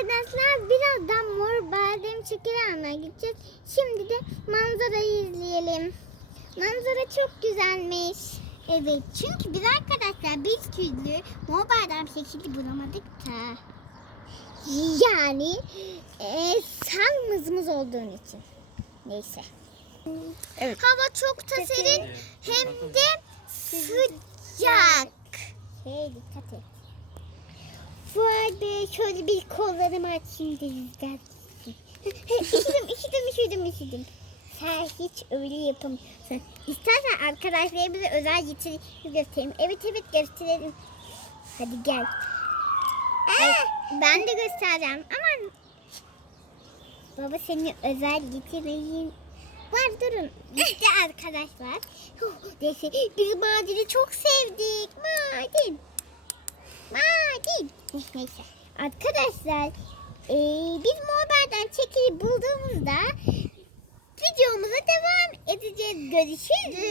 arkadaşlar birazdan mor badem şekeri almaya gideceğiz. Şimdi de manzarayı izleyelim. Manzara çok güzelmiş. Evet çünkü biz arkadaşlar bir türlü mor badem şekeri bulamadık da. Yani e, sen mızmız olduğun için. Neyse. Evet. Hava çok da serin hem de sıcak. Hey dikkat et. Be şöyle bir kollarımı açayım denizden. üşüdüm üşüdüm üşüdüm üşüdüm. Sen hiç öyle yapamıyorsun. İstersen arkadaşlarımıza özel getiri göstereyim. Evet evet gösterelim. Hadi gel. Aa, ben de göstereceğim ama baba seni özel getireyim. Var durun. İşte arkadaşlar. Biz madeni çok sevdik. Maden. Arkadaşlar eee, biz Mober'den çekili bulduğumuzda videomuza devam edeceğiz. Görüşürüz.